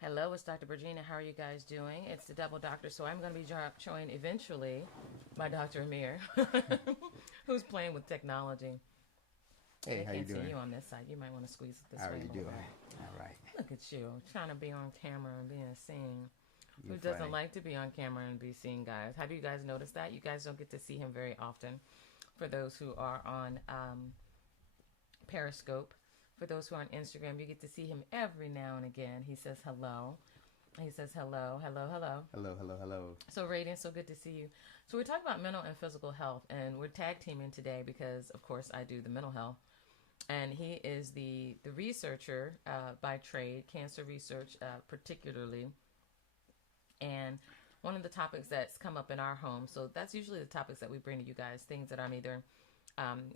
Hello, it's Dr. Virginia. How are you guys doing? It's the Double Doctor. So I'm going to be showing eventually my Dr. Amir, who's playing with technology. Hey, They how you can't see doing? you on this side. You might want to squeeze it this How are way a you little doing? bit. All right. Look at you, trying to be on camera and being seen. You're Who doesn't funny. like to be on camera and be seen, guys? Have you guys noticed that? You guys don't get to see him very often. For those who are on Periscope, for those who are on Instagram, you get to see him every now and again. He says hello. He says hello, hello, hello. Hello, hello, hello. So, Radiant, so good to see you. So, we're talking about mental and physical health, and we're tag teaming today because, of course, I do the mental health. And he is the researcher by trade, cancer research particularly. And one of the topics that's come up in our home, so that's usually the topics that we bring to you guys, things that I'm either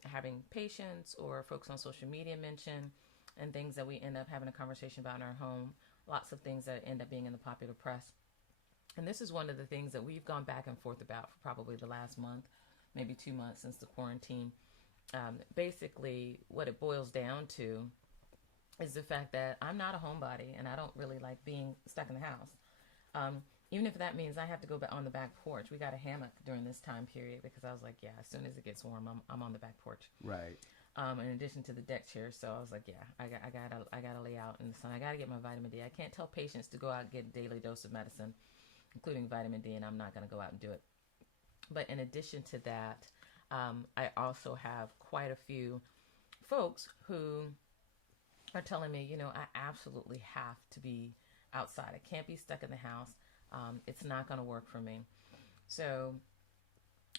having patients or folks on social media mention, and things that we end up having a conversation about in our home. Lots of things that end up being in the popular press. And this is one of the things that we've gone back and forth about for probably the last month, maybe 2 months since the quarantine. Basically, what it boils down to is the fact that I'm not a homebody and I don't really like being stuck in the house. Um, Even if that means I have to go on the back porch. We got a hammock during this time period because I was like, yeah, as soon as it gets warm, I'm on the back porch. Right. In addition to the deck chairs, so I was like, yeah, I gotta lay out in the sun. I gotta get my vitamin D. I can't tell patients to go out and get a daily dose of medicine, including vitamin D, and I'm not gonna go out and do it. But in addition to that, I also have quite a few folks who are telling me, I absolutely have to be outside. I can't be stuck in the house. It's not going to work for me. So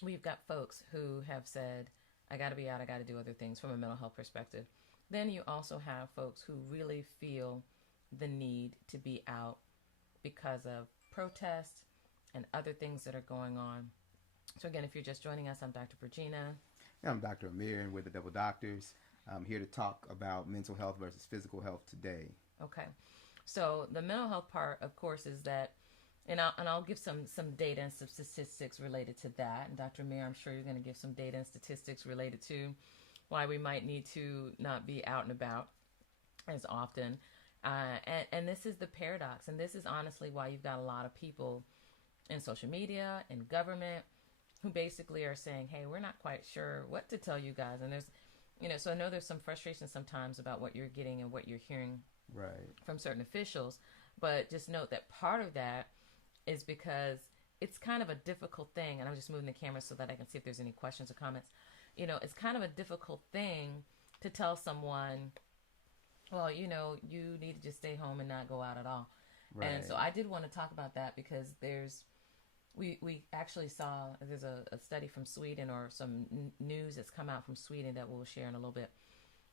we've got folks who have said, I got to be out. I got to do other things from a mental health perspective. Then you also have folks who really feel the need to be out because of protests and other things that are going on. So again, if you're just joining us, I'm Dr. Virginia. I'm Dr. Amir, and we're the Double Doctors. I'm here to talk about mental health versus physical health today. Okay. So the mental health part, of course, is that, and I'll give some data and some statistics related to that. And Dr. Amir, I'm sure you're going to give some data and statistics related to why we might need to not be out and about as often. And this is the paradox. And this is honestly why you've got a lot of people in social media and government who basically are saying, hey, we're not quite sure what to tell you guys. And there's, so I know there's some frustration sometimes about what you're getting and what you're hearing Right. from certain officials. But just note that part of that is because it's kind of a difficult thing. And I'm just moving the camera so that I can see if there's any questions or comments. It's kind of a difficult thing to tell someone, well, you need to just stay home and not go out at all. Right. And so I did want to talk about that because we actually saw there's a study from Sweden or some news that's come out from Sweden that we'll share in a little bit.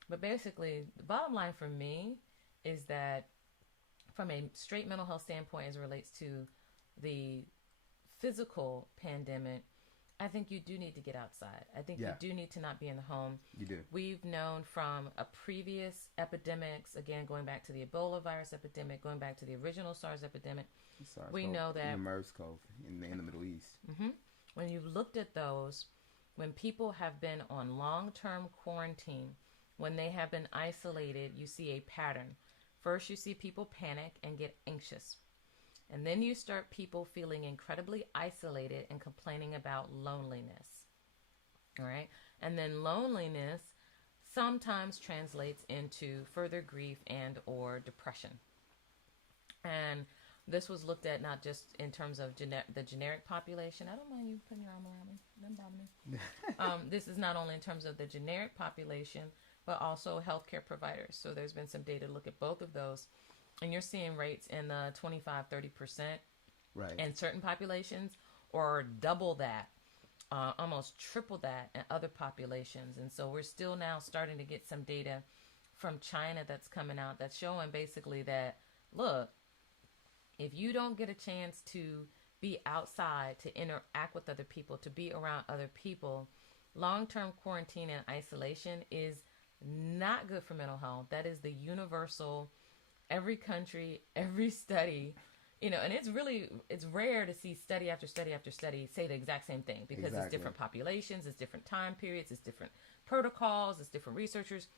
But basically, the bottom line for me is that from a straight mental health standpoint as it relates to the physical pandemic, I think you do need to get outside. I think you do need to not be in the home. You do. We've known from a previous epidemics, again, going back to the Ebola virus epidemic, going back to the original SARS epidemic, we know that in the MERS-CoV in the Middle East. When you've looked at those, when people have been on long-term quarantine, when they have been isolated, you see a pattern. First, you see people panic and get anxious. And then you start people feeling incredibly isolated and complaining about loneliness. All right? And then loneliness sometimes translates into further grief and or depression. And this was looked at not just in terms of the generic population. I don't mind you putting your arm around me. Don't bother me. This is not only in terms of the generic population, but also healthcare providers. So there's been some data to look at both of those. And you're seeing rates in the 25-30%. Right. In certain populations, or double that, almost triple that in other populations. And so we're still now starting to get some data from China that's coming out that's showing basically that, look, if you don't get a chance to be outside, to interact with other people, to be around other people, long-term quarantine and isolation is not good for mental health. That is the universal, every country, every study, and it's rare to see study after study after study say the exact same thing because it's different populations, it's different time periods, it's different protocols, it's different researchers.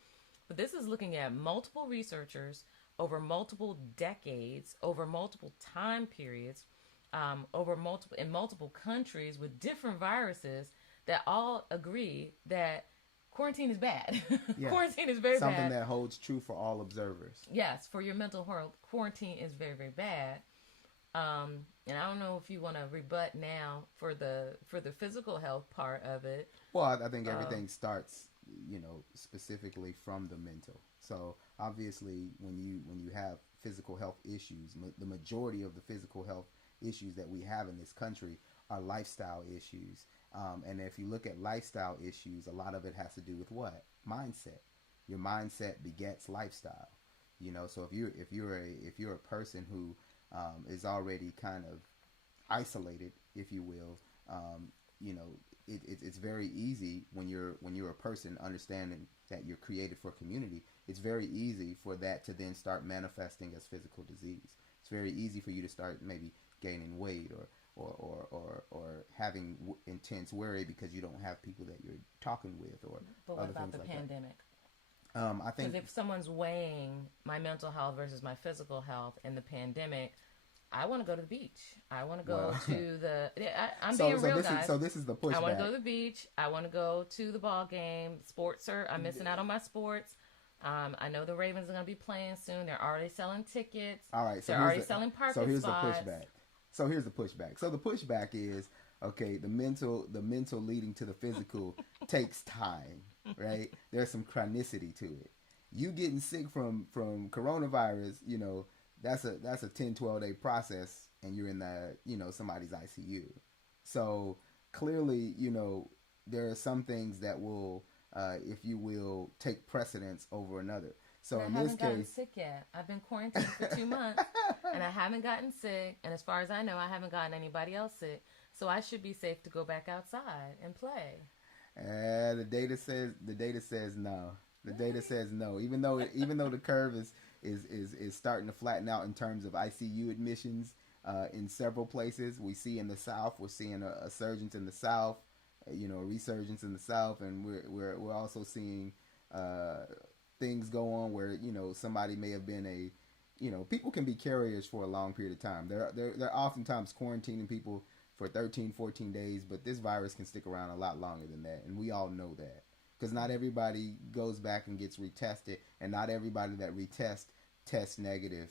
But this is looking at multiple researchers over multiple decades, over multiple time periods, in multiple countries with different viruses that all agree that quarantine is bad. Yeah. Quarantine is very Something bad. that holds true for all observers. Yes, for your mental health, quarantine is very, very bad. And I don't know if you want to rebut now for the physical health part of it. Well, I think everything starts, specifically from the mental. So obviously, when you have physical health issues, the majority of the physical health issues that we have in this country are lifestyle issues. And if you look at lifestyle issues, a lot of it has to do with what? Mindset. Your mindset begets lifestyle. So if you're a person who is already kind of isolated, if you will, it's very easy when you're a person understanding that you're created for community. It's very easy for that to then start manifesting as physical disease. It's very easy for you to start maybe gaining weight or having intense worry because you don't have people that you're talking with or but what other about things the like pandemic? I think Because if someone's weighing my mental health versus my physical health in the pandemic, I want to go to the beach. I want to go to the. I'm being real, guys. So this is the pushback. I want to go to the beach. I want to go to the ball game. I'm missing out on my sports. I know the Ravens are going to be playing soon. They're already selling tickets. All right. So they're already selling parking spots. So here's the pushback. So the pushback is, okay, the mental leading to the physical takes time, right? There's some chronicity to it. You getting sick from coronavirus, that's a 10, 12-day process, and you're in the, somebody's ICU. So clearly, there are some things that will, if you will, take precedence over another. So I in haven't this gotten case, sick yet. I've been quarantined for 2 months, and I haven't gotten sick. And as far as I know, I haven't gotten anybody else sick. So I should be safe to go back outside and play. The data says no. The data says no. Even though the curve is starting to flatten out in terms of ICU admissions in several places. We see in the South, we're seeing a surgence in the South, a resurgence in the South, and we're also seeing things go on where somebody may have been people can be carriers for a long period of time. They're oftentimes quarantining people for 13, 14 days, but this virus can stick around a lot longer than that, and we all know that. Because not everybody goes back and gets retested, and not everybody that tests negative,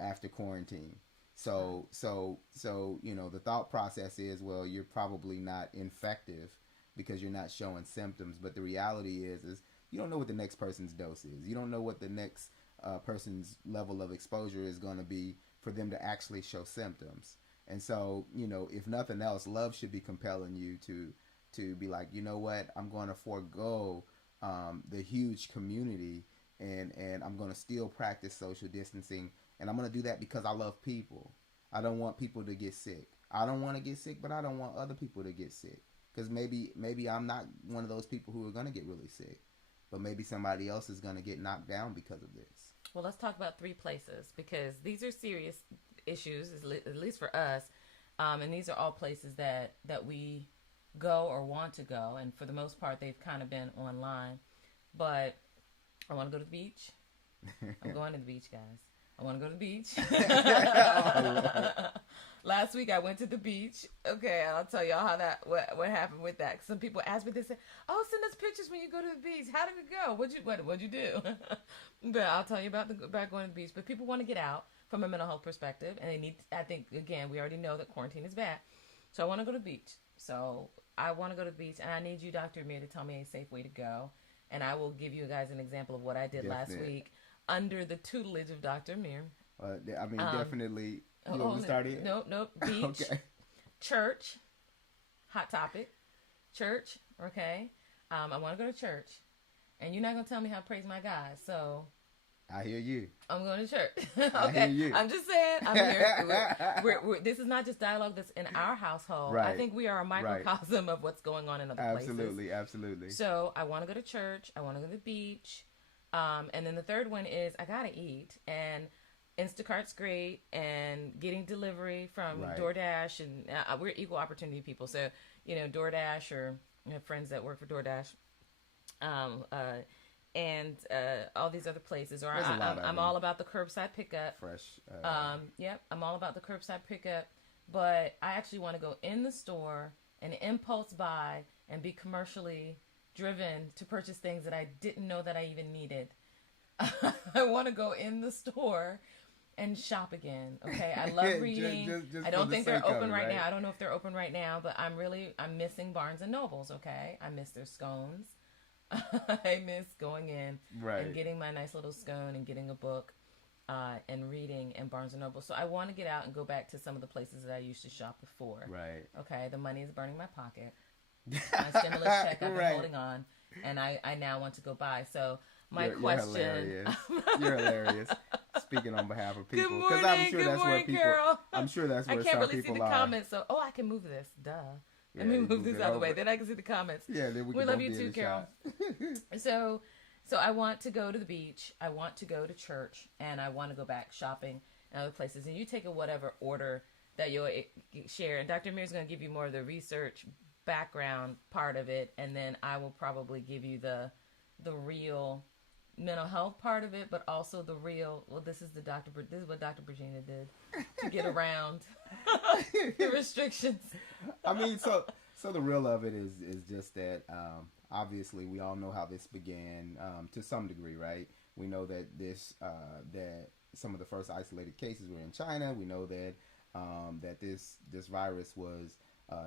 after quarantine. So the thought process is, well, you're probably not infective because you're not showing symptoms. But the reality is you don't know what the next person's dose is. You don't know what the next person's level of exposure is going to be for them to actually show symptoms. And so, if nothing else, love should be compelling you to be like, you know what, I'm going to forego the huge community and I'm going to still practice social distancing. And I'm going to do that because I love people. I don't want people to get sick. I don't want to get sick, but I don't want other people to get sick. Because maybe I'm not one of those people who are going to get really sick. But maybe somebody else is going to get knocked down because of this. Well, let's talk about 3 places because these are serious issues, at least for us. And these are all places that we go or want to go. And for the most part, they've kind of been online. But I want to go to the beach. I'm going to the beach, guys. I want to go to the beach. Last week I went to the beach. Okay, I'll tell y'all how what happened with that. Some people ask me, they say, "Oh, send us pictures when you go to the beach. How did it go? What'd you do?" But I'll tell you about going to the beach. But people want to get out from a mental health perspective, and they need. I think again, we already know that quarantine is bad, so I want to go to the beach. So I want to go to the beach, and I need you, Dr. Amir, to tell me a safe way to go, and I will give you guys an example of what I did last week under the tutelage of Dr. Amir. Definitely. You want me to start it? Nope. Beach. Okay. Church. Hot topic. Church. Okay. I want to go to church. And you're not going to tell me how to praise my God. So. I hear you. I'm going to church. Okay. I hear you. I'm just saying. I'm here. This is not just dialogue that's in our household. Right. I think we are a microcosm of what's going on in other places. Absolutely. So I want to go to church. I want to go to the beach. And then the third one is I got to eat. And Instacart's great, and getting delivery from DoorDash, and we're equal opportunity people. So, DoorDash or friends that work for DoorDash, and all these other places. Or There's a lot of I'm them. all about the curbside pickup. Fresh. Yep, I'm all about the curbside pickup. But I actually want to go in the store and impulse buy and be commercially driven to purchase things that I didn't know that I even needed. I want to go in the store and shop again. Okay, I love reading. Just I don't think they're open right right now. I don't know if they're open right now, but I'm missing Barnes and Nobles. Okay, I miss their scones. I miss going in Right. and getting my nice little scone and getting a book and reading in Barnes and Noble. So I want to get out and go back to some of the places that I used to shop before. Right. Okay, the money is burning my pocket. My stimulus check I've been holding on, and I now want to go buy. So my question. You're hilarious. You're hilarious. Speaking on behalf of people, Good morning, I'm sure that's where people. Girl. I'm sure that's where I can't some really people see the are. comments, so I can move this. Duh. Let me move this out of the way. Then I can see the comments. Yeah, then we love you too, Carol. So I want to go to the beach. I want to go to church, and I want to go back shopping in other places. And you take it whatever order that you'll share. And Dr. Amir's going to give you more of the research background part of it, and then I will probably give you the real mental health part of it, but also the real. Well, this is what Dr. Virginia did to get around the restrictions. I mean, so the real of it is just that obviously we all know how this began to some degree, right? We know that that some of the first isolated cases were in China. We know that that this virus was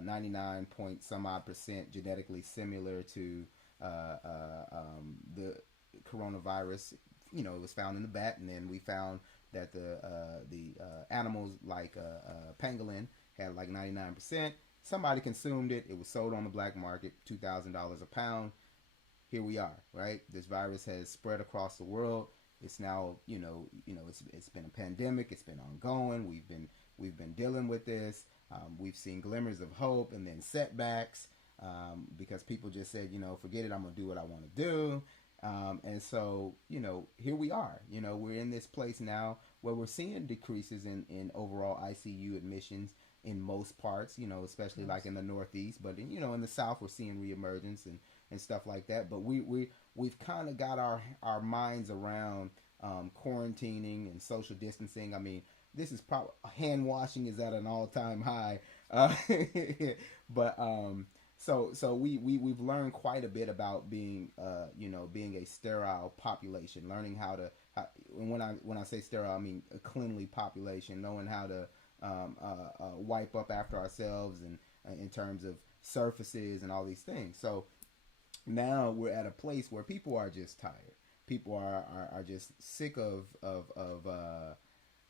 99 point some odd % genetically similar to the coronavirus. You know, it was found in the bat, and then we found that the animals like pangolin had like 99%. Somebody consumed it. It was sold on the black market, $2,000 a pound. Here we are, right? This virus has spread across the world. It's now, it's been a pandemic. It's been ongoing. We've been dealing with this. We've seen glimmers of hope and then setbacks because people just said, forget it. I'm gonna do what I want to do. And so, here we are. We're in this place now where we're seeing decreases in overall ICU admissions in most parts, especially like in the Northeast, but in the South, we're seeing reemergence and stuff like that. But we've kind of got our minds around quarantining and social distancing. I mean, this is probably hand washing is at an all-time high, but so we've learned quite a bit about being being a sterile population, learning how and when I say sterile, I mean a cleanly population, knowing how to wipe up after ourselves and in terms of surfaces and all these things. So now we're at a place where people are just tired. People are just sick of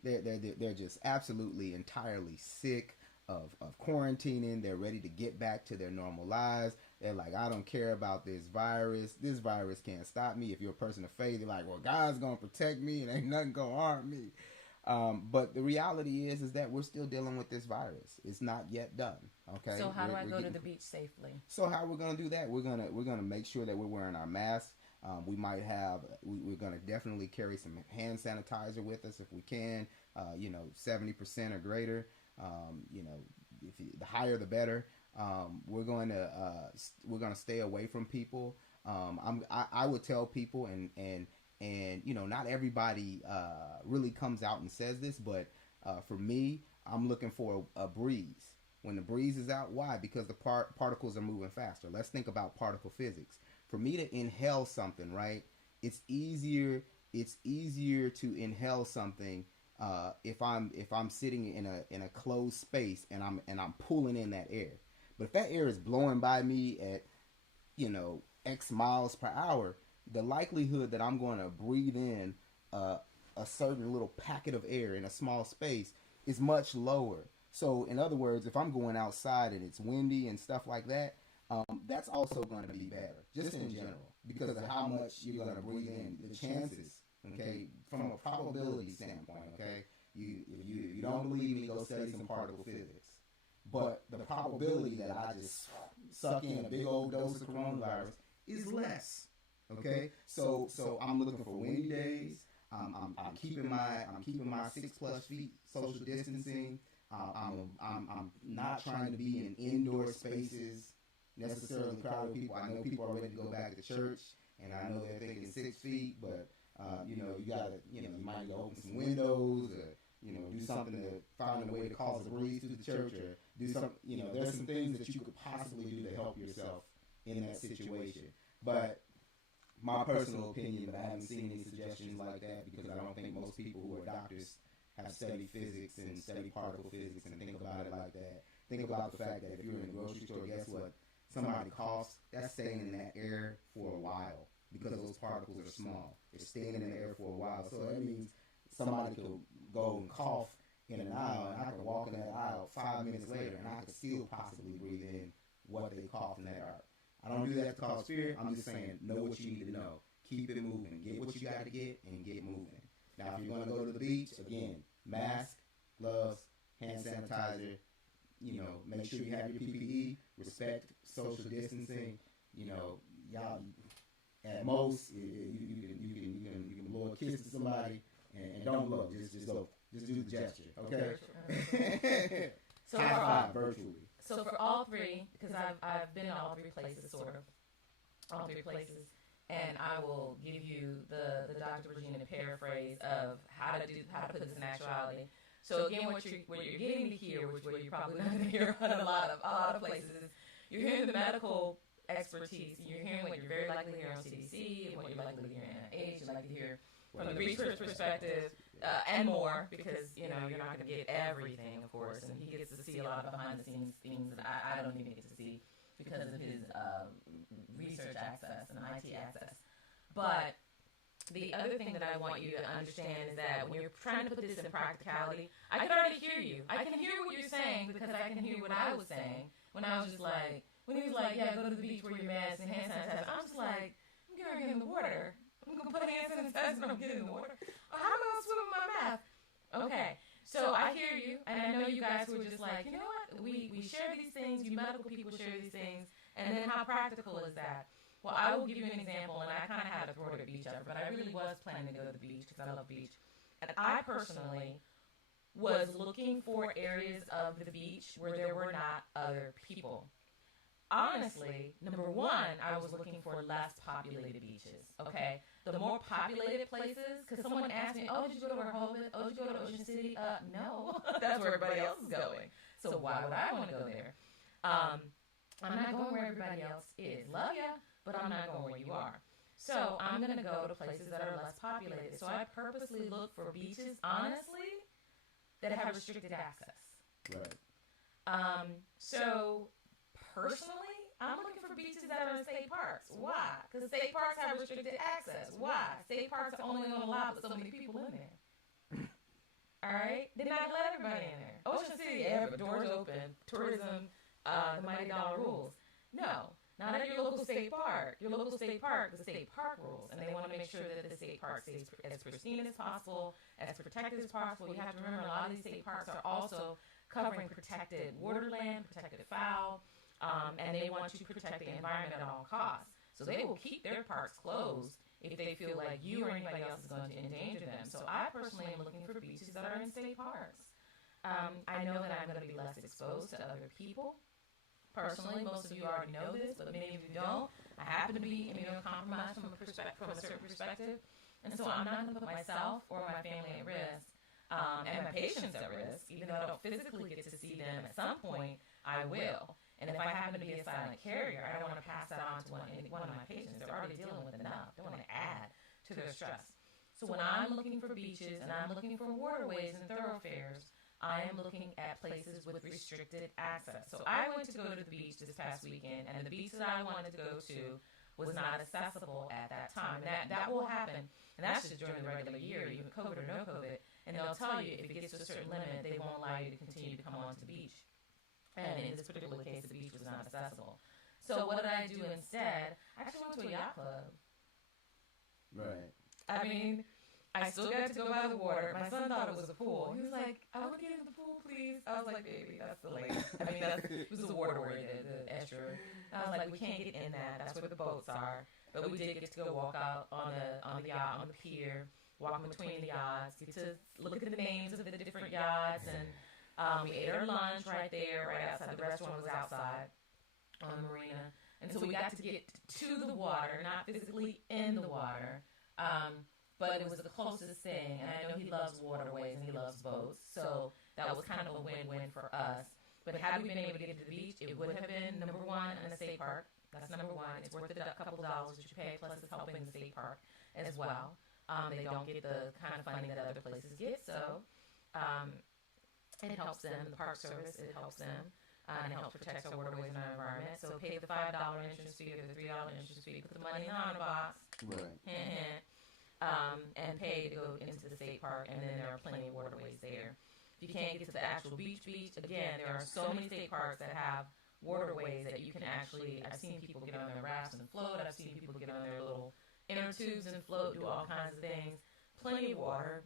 they're just absolutely entirely sick of quarantining. They're ready to get back to their normal lives. They're like, I don't care about this virus. This virus can't stop me. If you're a person of faith, you're like, well, God's gonna protect me and ain't nothing gonna harm me. But the reality is that we're still dealing with this virus. It's not yet done. Okay. So how do I go to the beach safely? So how we're gonna do that? We're gonna make sure that we're wearing our masks. We're gonna definitely carry some hand sanitizer with us if we can. 70% or greater. The higher the better. We're gonna stay away from people. I would tell people and not everybody really comes out and says this, but for me, I'm looking for a breeze. When the breeze is out, why? Because the particles are moving faster. Let's think about particle physics. For me to inhale something, right? It's easier to inhale something if I'm sitting in a closed space and I'm pulling in that air. But if that air is blowing by me at X miles per hour, the likelihood that I'm going to breathe in a certain little packet of air in a small space is much lower. So in other words, if I'm going outside and it's windy and stuff like that, that's also going to be better, just in general, because of how much you're going to breathe in. The chances, okay, from a probability standpoint, okay, if you don't believe me, go study some particle physics. But the probability that I just suck in a big old dose of coronavirus is less. Okay, so I'm looking for windy days. I'm keeping my 6+ feet social distancing. I'm not trying to be in indoor spaces necessarily crowded with people. I know people are ready to go back to church. and I know they're thinking 6 feet, but you know, you gotta, you know, you might need to open some windows, or you know, do something to find a way to cause a breeze through the church, or do some, you know, there's some things that you could possibly do to help yourself in that situation. But my personal opinion, but I haven't seen any suggestions like that, because I don't think most people who are doctors have studied physics and studied particle physics and think about it like that. Think about the fact that if you're in a grocery store, guess what? Somebody coughs, that's staying in that air for a while, because those particles are small. They're staying in the air for a while. So that means somebody could go and cough in an aisle, and I could walk in that aisle 5 minutes later, and I could still possibly breathe in what they coughed in that aisle. I don't do that to cause fear. I'm just saying, know what you need to know. Keep it moving. Get what you got to get, and get moving. Now, if you're going to go to the beach, again, mask, gloves, hand sanitizer. You know, make sure you have your PPE. Respect social distancing. You know, y'all. At most, you can blow a kiss to somebody, and don't blow. Just go. Just do the gesture. Okay. So high five virtually. So for all three, because I've been in all three places, sort of, all three places, and I will give you the Dr. Regina paraphrase of how to put this in actuality. So again, what you're getting to hear, which you're probably not going to hear on a lot of places, is you're hearing the medical expertise. You're hearing what you're very likely to hear on CDC, and what you're likely to hear in NIH. You're likely to hear from the research perspective, and more, because you know you're not going to get everything, of course. And he gets to see a lot of behind the scenes things that I don't even get to see because of his research access and IT access. But the other thing that I want you to understand is that when you're trying to put this in practicality, I can already hear you. I can hear what you're saying, because I can hear what I was saying when I was just like, when he was like, yeah, go to the beach, wear your mask and hand sanitizer. I'm just like, I'm going to get in the water. I'm going to put hand sanitizer and I'm getting in the water. How am I going to swim with my mouth? Okay. So I hear you, and I know you guys who are just like, you know what? We share these things, you medical people share these things, and then how practical is that? Well, I will give you an example, and I kind of had a Florida beach ever, but I really was planning to go to the beach because I love beach. And I personally was looking for areas of the beach where there were not other people. Honestly, number one, I was looking for less populated beaches, okay? The more populated places, because someone asked me, oh, did you go to Rehoboth? Oh, did you go to Ocean City? No, that's where everybody else is going. So why would I want to go there? I'm not going where everybody else is. Love ya, but I'm not going where you are. So I'm going to go to places that are less populated. So I purposely look for beaches, honestly, that have restricted access. Right. So personally, I'm looking for beaches that are in state parks. Why? Because state parks have restricted access. Why? State parks are only going to allow so many people in there. All right? They're not going to let everybody in there. Ocean City, the doors open. Tourism, the mighty dollar rules. No. Not at your local state park. Your local state park, the state park rules. And they want to make sure that the state park stays as pristine as possible, as protected as possible. You have to remember a lot of these state parks are also covering protected waterland, protected fowl, and they want to protect the environment at all costs. So they will keep their parks closed if they feel like you or anybody else is going to endanger them. So I personally am looking for beaches that are in state parks. I know that I'm going to be less exposed to other people. Personally, most of you already know this, but many of you don't. I happen to be immunocompromised from a certain perspective, and so I'm not going to put myself or my family at risk, and my patients at risk. Even though I don't physically get to see them, at some point I will. And if I happen to be a silent carrier, I don't want to pass that on to one of my patients. They're already dealing with enough. Don't want to add to their stress. So when I'm looking for beaches and I'm looking for waterways and thoroughfares, I am looking at places with restricted access. So I went to go to the beach this past weekend, and the beach that I wanted to go to was not accessible at that time. And that will happen, and that's just during the regular year, even COVID or no COVID. And they'll tell you if it gets to a certain limit, they won't allow you to continue to come onto the beach. And in this particular case, the beach was not accessible. So what did I do instead? I actually went to a yacht club. Right. I mean, I still got to go by the water. My son thought it was a pool. He was like, I want to get in the pool, please. I was like, baby, that's the lake. I mean, it was the waterway, the estuary. I was like, we can't get in that. That's where the boats are. But we did get to go walk out on the yacht, on the pier, walk between the yachts, get to look at the names of the different yachts, and we ate our lunch right there, right outside. The restaurant was outside on the marina. And so we got to get to the water, not physically in the water, but it was the closest thing. And I know he loves waterways and he loves boats, so that was kind of a win-win for us. But had we been able to get to the beach, it would have been number one in a state park. That's number one. It's worth a couple dollars that you pay, plus it's helping the state park as well. They don't get the kind of funding that other places get, so it helps them. The Park Service, it helps them. And it helps protect our waterways and our environment. So pay the $5 entrance fee or the $3 entrance fee, put the money in the honor box, Right. And pay to go into the state park, and then there are plenty of waterways there. If you can't get to the actual beach, again, there are so many state parks that have waterways that you can actually, I've seen people get on their rafts and float, I've seen people get on their little inner tubes and float, do all kinds of things. Plenty of water.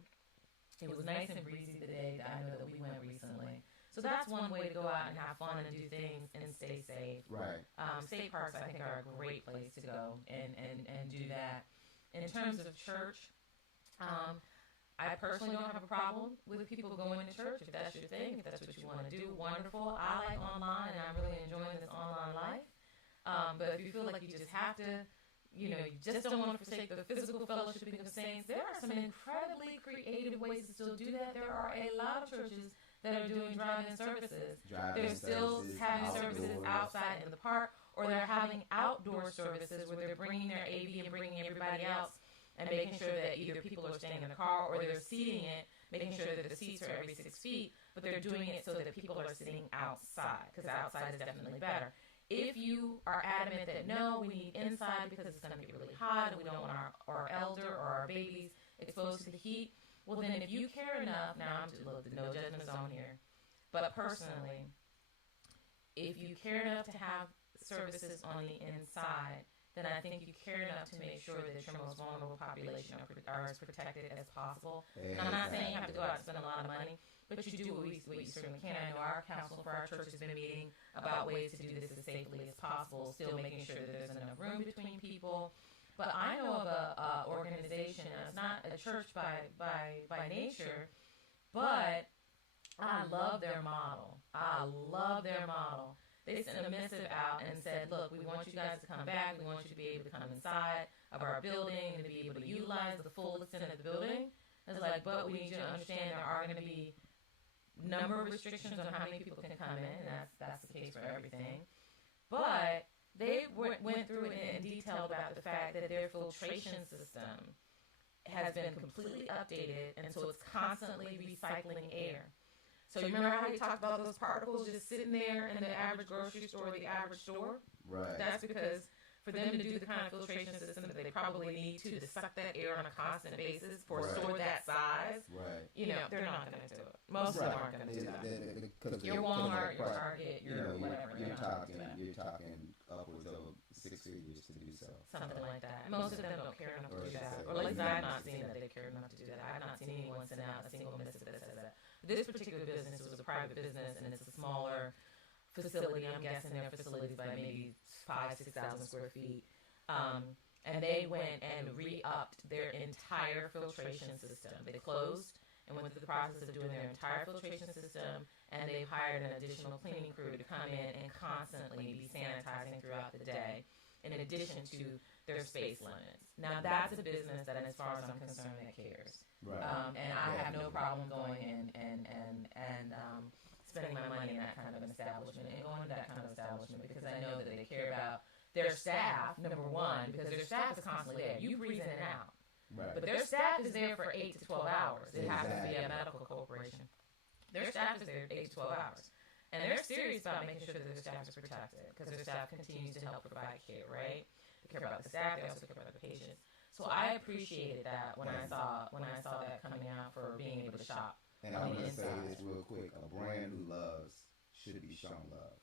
It was nice and breezy the day that I know that we went recently. So that's one way to go out and have fun and do things and stay safe. Right. State parks, I think, are a great place to go and do that. In terms of church, I personally don't have a problem with people going to church. If that's your thing, if that's what you want to do, wonderful. I like online, and I'm really enjoying this online life. But if you feel like you just have to, you just don't want to forsake the physical fellowshipping of saints, there are some incredibly creative ways to still do that. There are a lot of churches that are doing drive-in services. They're still having services outside in the park, or they're having outdoor services where they're bringing their AV and bringing everybody else and making sure that either people are staying in the car or they're seating it, making sure that the seats are every 6 feet, but they're doing it so that people are sitting outside, because outside is definitely better. If you are adamant that no, we need inside because it's going to get really hot and we don't want our elder or our babies exposed to the heat, well, then if you care enough, now I'm just, look, no judgment zone here, but personally, if you care enough to have services on the inside, then I think you care enough to make sure that your most vulnerable population are as protected as possible. And I'm not saying you have to go out and spend a lot of money, but you do what you certainly can. I know our council for our church has been meeting about ways to do this as safely as possible, still making sure that there's enough room between people. But I know of a organization, it's not a church by nature, but I love their model. They sent a missive out and said, look, we want you guys to come back. We want you to be able to come inside of our building and to be able to utilize the full extent of the building. It's like, but we need you to understand there are going to be number of restrictions on how many people can come in, and that's the case for everything. But they went through it in detail about the fact that their filtration system has been completely updated, and so it's constantly recycling air. So you remember how he talked about those particles just sitting there in the average grocery store or the average store? Right. That's because for them to do the kind of filtration system that they probably need to suck that air on a constant basis for a store that size, right. They're not going to do it. Most of them aren't going to do that. Your Walmart, your Target, your whatever. You're talking upwards of 6 figures to do so. Something like that. Most of them don't care enough to do that. Or at least I've not seen that they care enough to do that. I've not seen anyone send out a single missive that says that. This particular business was a private business, and it's a smaller facility. I'm guessing their facilities by maybe 5,000-6,000 square feet. And they went and re-upped their entire filtration system. They closed and went through the process of doing their entire filtration system, and they've hired an additional cleaning crew to come in and constantly be sanitizing throughout the day, in addition to their space limits. Now, that's a business that, as far as I'm concerned, that cares. Right. And I have no problem going in and spending my money in that kind of an establishment and going to that kind of establishment, because I know that they care about their staff, number one, because their staff is constantly there. You breathe in and out. Right. But their staff is there for 8 to 12 hours. It happens to be a medical corporation. Their staff is there 8 to 12 hours. And they're serious about making sure that their staff is protected, because their staff continues to help provide care, right? They care about the staff. They also care about the patients. So I appreciated that when I saw that coming out for being able to shop. And I'm going to say this real quick. A brand who loves should be shown love.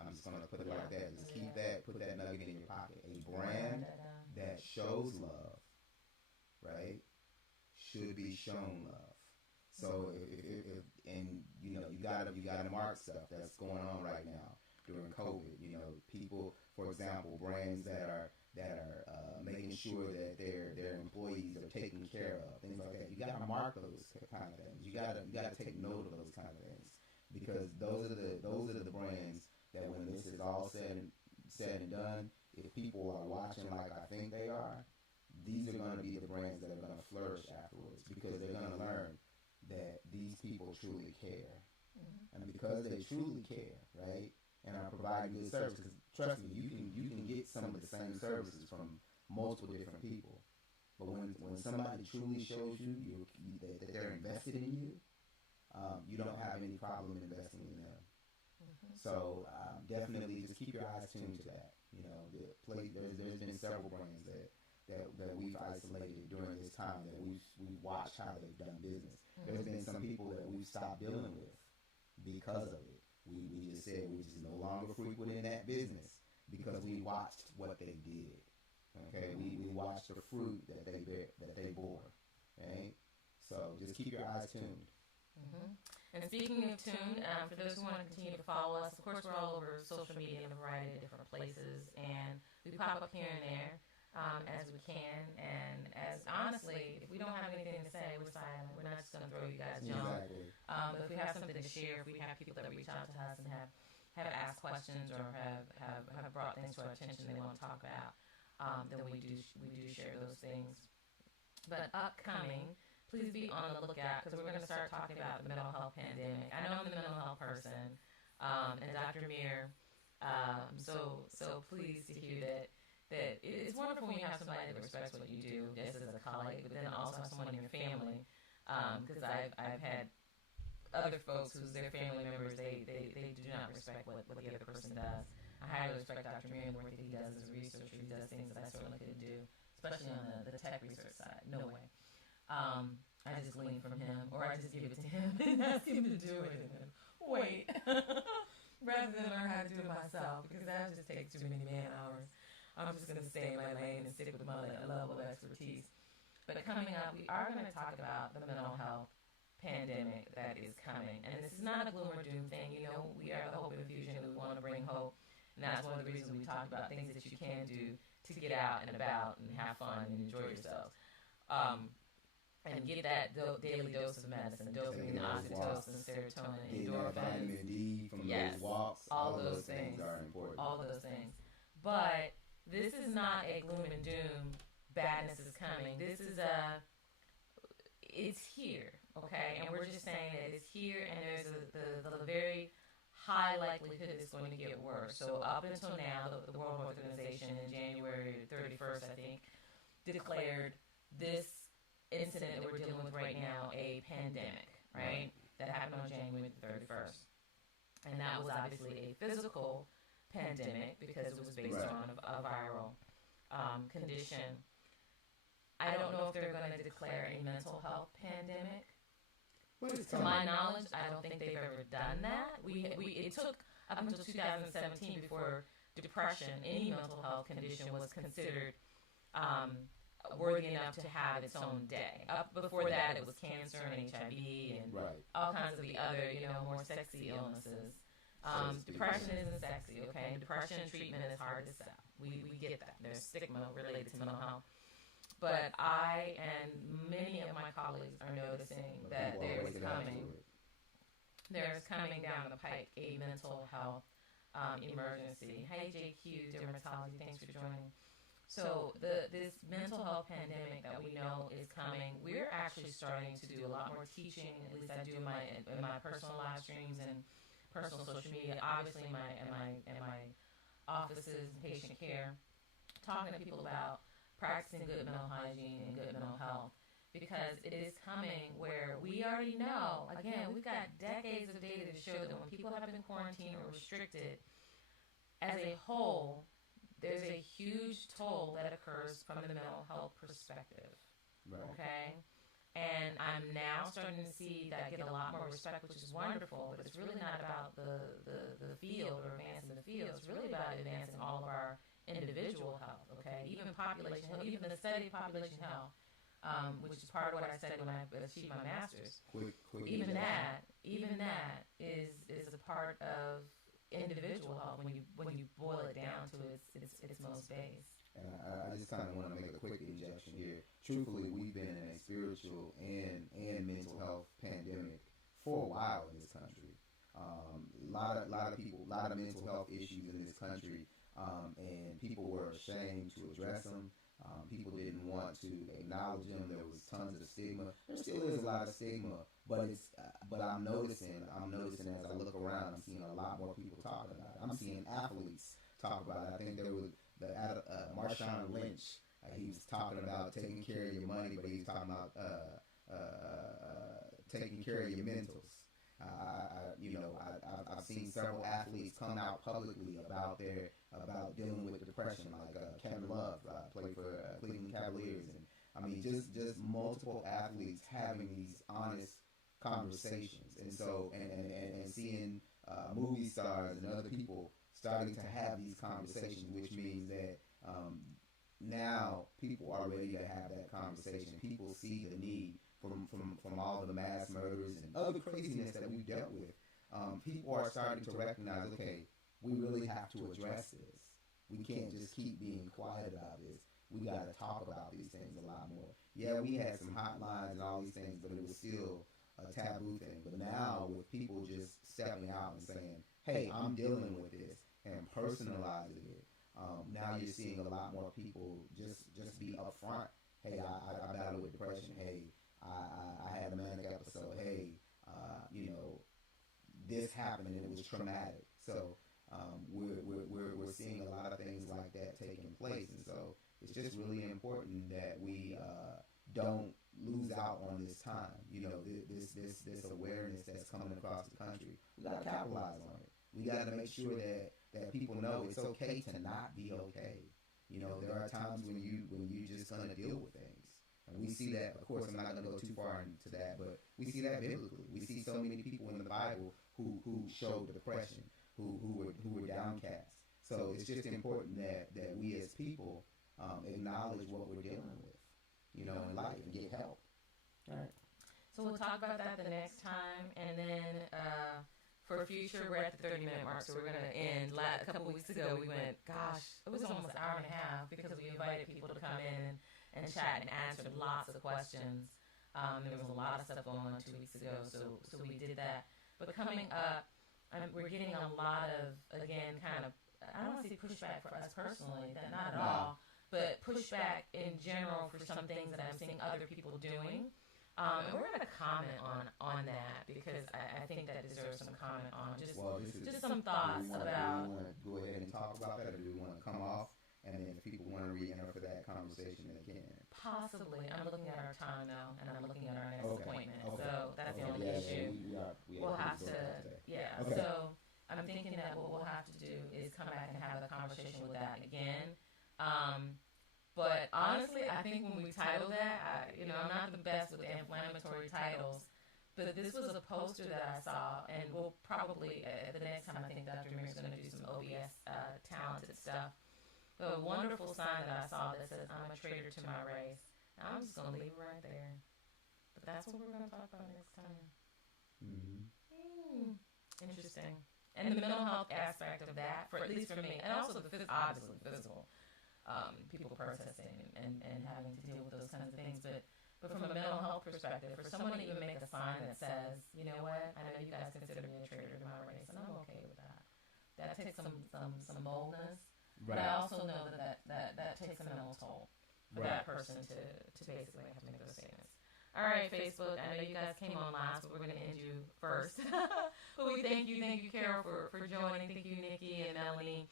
I'm just going to put it like that. Just keep that, put that nugget in your pocket. A brand that shows love, right, should be shown love. So you gotta mark stuff that's going on right now during COVID. People, for example, brands that are making sure that their employees are taken care of, things like that. You gotta mark those kind of things. You gotta take note of those kind of things, because those are the brands that, when this is all said and said and done, if people are watching like I think they are, these are going to be the brands that are going to flourish afterwards, because they're going to learn that these people truly care. And because they truly care, right, and are providing good service, because trust me, you can get some of the same services from multiple different people, but when somebody truly shows you that they're invested in you, you don't have any problem investing in them. So definitely just keep your eyes tuned to that. You know, there's been several brands that we've isolated during this time that we've watched how they've done business. There's been some people that we've stopped dealing with because of it. We just said we just no longer frequent in that business because we watched what they did. Okay, we watched the fruit that they bore. Right, so just keep your eyes tuned. And speaking of tuned, for those who want to continue to follow us, of course we're all over social media in a variety of different places, and we pop up here and there as we can. And as honestly, if we don't have anything to say, we're silent. We're not just going to throw you guys junk. Exactly. But if we have something to share, if we have people that reach out to us and have asked questions or have brought things to our attention they want to talk about, then we do share those things. But upcoming, please be on the lookout, because we're going to start talking about the mental health pandemic. I know I'm a mental health person, and Dr. Amir, so pleased to hear that it's wonderful when you have somebody that respects what you do, just as a colleague, but then also have someone in your family, because I've had other folks who's their family members, they do not respect what the other person does. I highly respect Dr. Amir and the work that he does as a researcher. He does things that I certainly couldn't do, especially on the tech research side. No way. I just glean from him, or I just give it to him and ask him to do it, and then wait, rather than learn how to do it myself, because that just takes too many man hours. I'm just going to stay in my lane and stick with my level of expertise. But coming up, we are going to talk about the mental health pandemic that is coming, and this is not a gloom or doom thing. You know, we are the Hope Infusion, and we want to bring hope, and that's one of the reasons we talk about things that you can do to get out and about and have fun and enjoy yourselves. And get that daily dose of medicine, dopamine, oxytocin, serotonin, endorphins, vitamin D from those walks. All those things are important. All those things. But this is not a gloom and doom. Badness is coming. This is it's here, okay? And we're just saying that it's here, and there's the very high likelihood it's going to get worse. So up until now, the World Health Organization in January 31st, I think, declared this incident that we're dealing with right now a pandemic, right? That happened on January 31st. And that was obviously a physical pandemic because it was based on a viral condition. I don't know if they're going to declare a mental health pandemic. To my knowledge, I don't think they've ever done that. It took up until 2017 before depression, any mental health condition, was considered worthy enough to have its own day. Up before that, it was cancer and HIV and all kinds of the other, more sexy illnesses. Depression isn't sexy, okay? Depression treatment is hard to sell. We get that. There's stigma related to mental health. But I and many of my colleagues are noticing that there's coming down the pike a mental health emergency. Hey, JQ Dermatology, thanks for joining. So this mental health pandemic that we know is coming, we're actually starting to do a lot more teaching. At least I do in my personal live streams and personal social media. Obviously, in my offices and patient care, talking to people about practicing good mental hygiene and good mental health, because it is coming where we already know. Again, we've got decades of data to show that when people have been quarantined or restricted, as a whole, there's a huge toll that occurs from the mental health perspective. Okay? And I'm now starting to see that get a lot more respect, which is wonderful, but it's really not about the field or advancing the field. It's really about advancing all of our individual health, okay? Even population health, even the study of population health, which is part of what I studied when I achieved my master's. Even that is a part of individual health when you boil it down to its most base. And I just kind of want to make a quick injection here. Truthfully, we've been in a spiritual and mental health pandemic for a while in this country. A lot of people, a lot of mental health issues in this country and people were ashamed to address them. People didn't want to acknowledge them. There was tons of stigma. There still is a lot of stigma, but but I'm noticing as I look around, I'm seeing a lot more people talking about it. I'm seeing athletes talk about it. I think there was Marshawn Lynch. He was talking about taking care of your money, but he was talking about taking care of your mentals. I've seen several athletes come out publicly about dealing with depression, like Kevin Love played for Cleveland Cavaliers, and I mean just multiple athletes having these honest conversations, and so and seeing movie stars and other people starting to have these conversations, which means that now people are ready to have that conversation. People see the need from all of the mass murders and other craziness that we've dealt with. People are starting to recognize, okay, we really have to address this. We can't just keep being quiet about this. We got to talk about these things a lot more. Yeah, we had some hotlines and all these things, but it was still a taboo thing. But now with people just stepping out and saying, hey, I'm dealing with this, and personalizing it, now you're seeing a lot more people just be upfront. Hey, I battle with depression. Hey, I had a manic episode. Hey, this happened and it was traumatic. So we're seeing a lot of things like that taking place, and so it's just really important that we don't lose out on this time. This awareness that's coming across the country. We got to capitalize on it. We got to make sure that people know it's okay to not be okay. There are times when you just gonna deal with things. And we see that, of course, I'm not going to go too far into that, but we see that biblically. We see so many people in the Bible who showed depression, who were downcast. So it's just important that we as people acknowledge what we're dealing with, in life, and get help. All right. So we'll talk about that the next time, and then for future, we're at the 30-minute mark, so we're going to end. A couple weeks ago, we went, gosh, it was almost an hour and a half because we invited people to come in and chat and answered lots of questions. There was a lot of stuff going on 2 weeks ago, so we did that. But coming up, we're getting a lot of, again, kind of, I don't want to say pushback for us personally, not at all, but pushback in general for some things that I'm seeing other people doing. And we're going to comment on that because I think that deserves some comment on just some thoughts about. Do we want to go ahead and talk about that, or do we want to come off? And then if people want to re-enter for that conversation, they can. Possibly. I'm looking at our time now, and I'm looking at our next appointment. Okay. So that's the only issue. We'll have to, yeah. Okay. So I'm thinking that what we'll have to do is come back and have a conversation with that again. But honestly, I think when we titled that, I'm not the best with inflammatory titles, but this was a poster that I saw, and we'll probably, the next time, I think Dr. Amir's going to do some OBS talented stuff. But a wonderful sign that I saw that says, I'm a traitor to my race. Now, I'm just going to leave it right there. But that's what we're going to talk about next time. Mm-hmm. Interesting. And the mental health aspect of that, for at least for me, and also the obviously physical, people processing and having to deal with those kinds of things. But from a mental health perspective, for someone to even make a sign that says, you know what, I know you guys consider me a traitor to my race, and I'm okay with that. That takes some boldness. Right. But I also know that takes a mental toll for that person to basically have to make those statements. All right, Facebook, I know you guys came on last, but we're going to end you first. But we thank you, Carol, for joining. Thank you, Nikki and Melanie,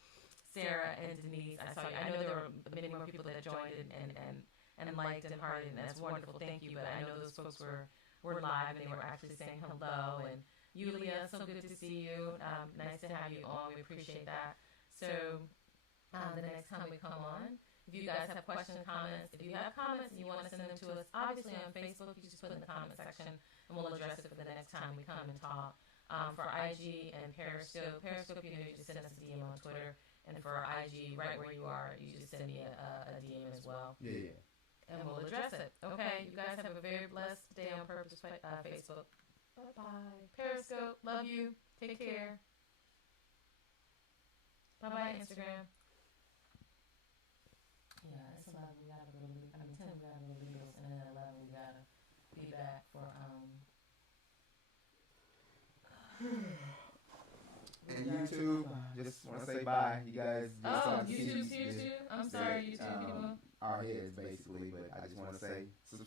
Sarah, and Denise. I know there were many more people that joined and liked and hearted, and that's wonderful. Thank you. But I know those folks were live, and they were actually saying hello. And Yulia, so good to see you. Nice to have you on. We appreciate that. So the next time we come on, if you guys have questions, comments, if you have comments and you want to send them to us, obviously on Facebook, you just put in the comment section, and we'll address it for the next time we come and talk. For IG and Periscope, you just send us a DM on Twitter, and for IG, right where you are, you just send me a DM as well. Yeah. And we'll address it. Okay, you guys have a very blessed day on Purpose Facebook. Bye-bye. Periscope, love you. Take care. Bye-bye, Instagram. Yeah, it's 11. We gotta go to 10. We gotta go to Legals, and then at 11 we gotta be back for And you YouTube, just want to say bye. You guys. Oh, YouTube's here too. I'm sorry, YouTube people. Our heads basically, but I just want to say subscribe.